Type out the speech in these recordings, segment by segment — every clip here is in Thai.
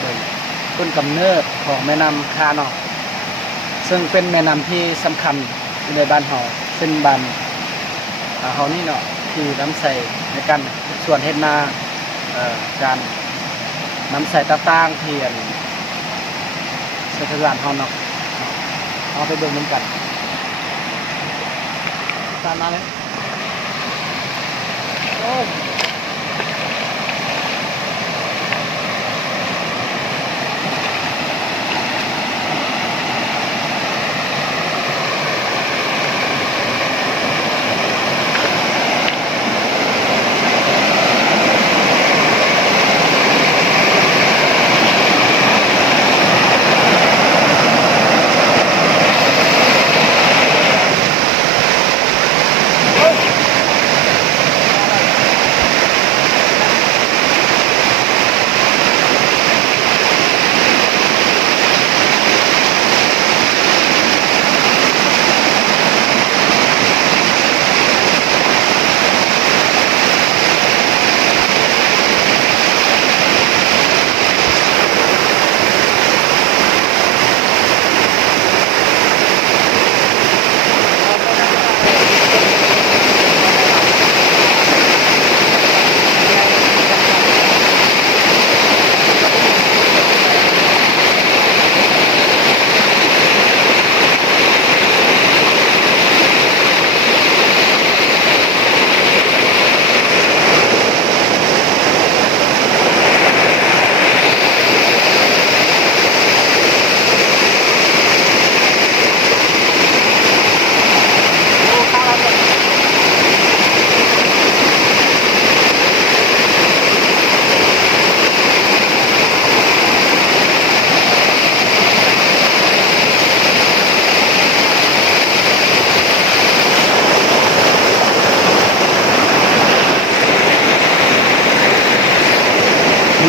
เบิ่งต้นกำเนิดของแม่น้ำคาเนาะซึ่งเป็นแม่น้ำที่สำคัญในบ้านเฮาเป็นบ้านเฮานี่เนาะที่น้ำใส่ในการส่วนเฮ็ดนาการน้ำใส่ต่างๆที่ใส่ทางเฮาเนาะเอาไปเบิ่งเหมือนกันตามมาเลยโอ้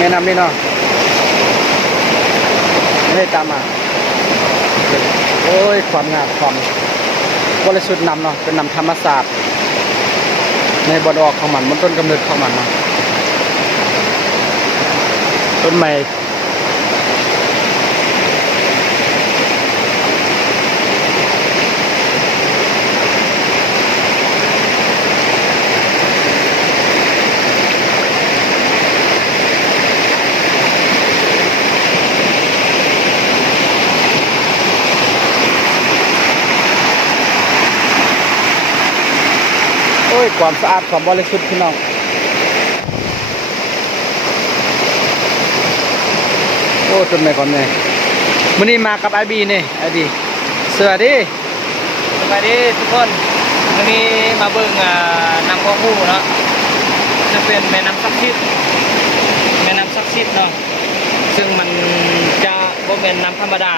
แม่น้ำนี่เนาะไม่ได้ตามมาโอ้ยความงามความบริสุทธิ์น้ำเนาะเป็นน้ำธรรมศาสตร์ในบ่อดอกของมันต้นกำเนิดของมันเนาะต้นไม้โอ้ยความสะอาดความบริสุทธิ์พี่น้องโอ้ต้นไม้ก่อนเนี่ยวันนี้มากับไอบีนี่ไอบีสวัสดีทุกคนวันนี้มาเบิ่งน้ำข้าวหูเนาะจะเป็นแม่น้ำศักดิ์สิทธิ์เนาะซึ่งมันจะบ่เป็นน้ำธรรมดา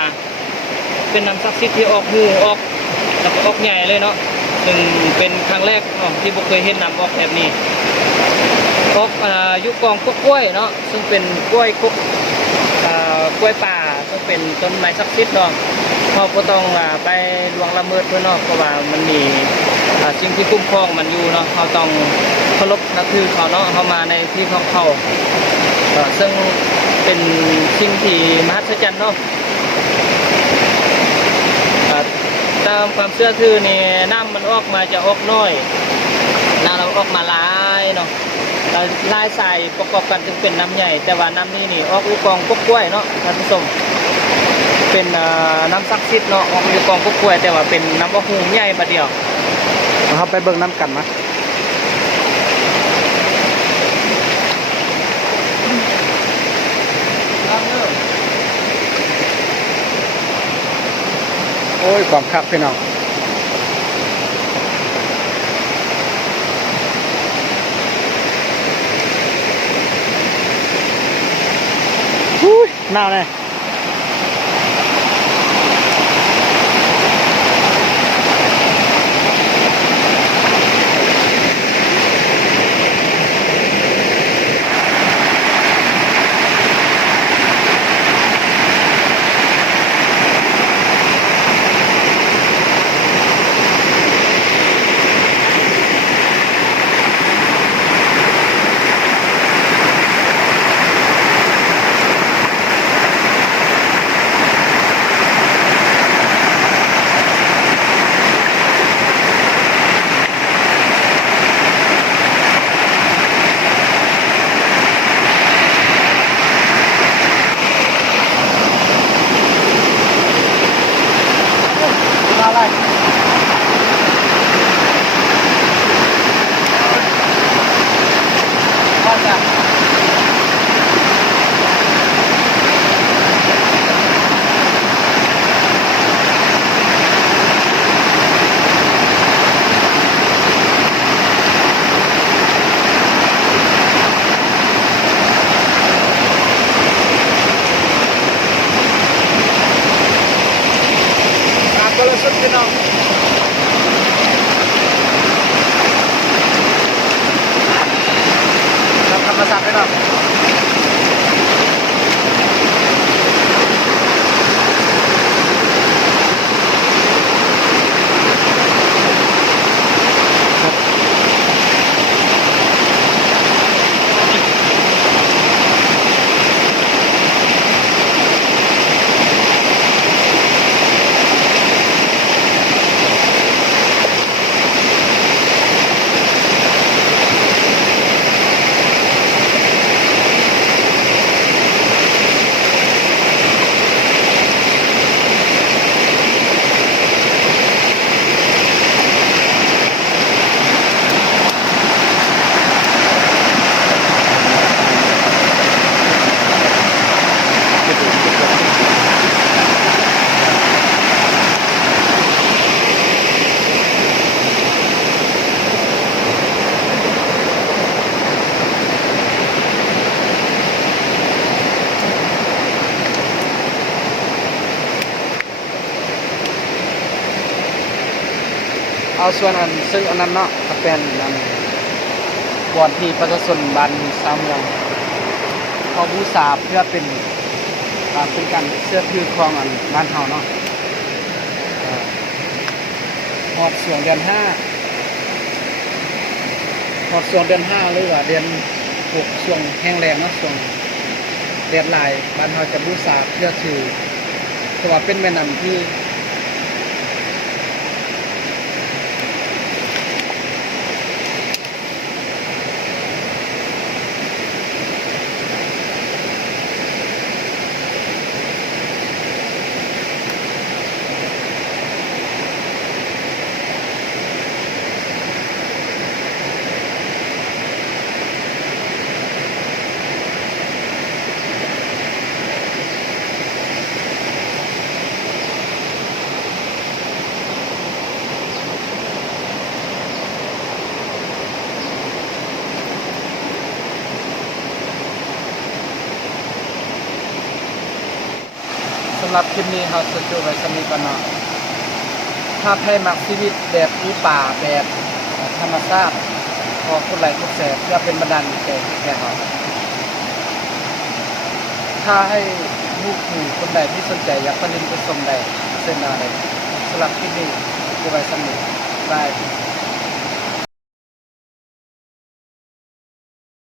เป็นน้ำศักดิ์สิทธิ์ที่ออกหูออกแล้วก็ออกใหญ่เลยเนาะซึ่งเป็นครั้งแรกที่บ่เคยเห็นน้ำออกแบบนี้ออกยุคกองกล้วยเนาะซึ่งเป็นกล้วยป่าซึ่งเป็นต้นไม้ศักดิ์สิทธิ์เนาะเราก็ต้องไปล่วงละเมิดเพื่อนเนาะเพราะว่ามันมีสิ่งที่คุ้มครองมันอยู่เนาะเขาต้องเคารพนับถือเขาเนาะเขามาในที่ของเขาซึ่งเป็นสิ่งที่มหัศจรรย์เนาะตามความเชื่อถือนี่น้ำมันออกมาจะออกน้อยน้ำเราออกมาหลายเนาะลายใส่ประกอบกันจึงเป็นน้ำใหญ่แต่ว่าน้ำนี่ออกลูกกองกล้วยเนาะท่านผู้ชมเป็นน้ำศักดิ์สิทธิ์เนาะออกลูกกองกล้วยแต่ว่าเป็นน้ำว่าหูใหญ่ประเดียวเราไปเบิ่งน้ำกันมาโอ้ยความคักพี่น้องหนาวแน่ พี่น้องน้ำธรรมชาติพี่น้องเอาส่วนอันซึ่งอันนั้นเนาะก็เป็นอันบอนที่ประชาชนบ้านสามเมืองเขาบูชาเพื่อเป็นการเชื่อถือของอันบ้านเฮาเนาะฮอดส่วงเดือน5ฮอดส่วงเดือน5หรือว่าเดือน6ช่วงแห้งแล้งเนาะช่วงแดดหลายบ้านเฮาจะบูชาเพื่อถือเพราะว่าเป็นแม่น้ำที่สำหรับคลิปนี้เราจะจบไว้สำนี้ก่อนเนาะถ้าใครมักชีวิตแบบอยู่ป่าแบบธรรมชาติขอคนไหลค์กดแชร์เพื่อเป็นบันดาลใจแก่เราถ้าให้ลูกหมู่คนใดที่สนใจอยากไปเรียนไปชมใดเส้นอะไรสำหรับคลิปนี้จบไว้สำนี้บาย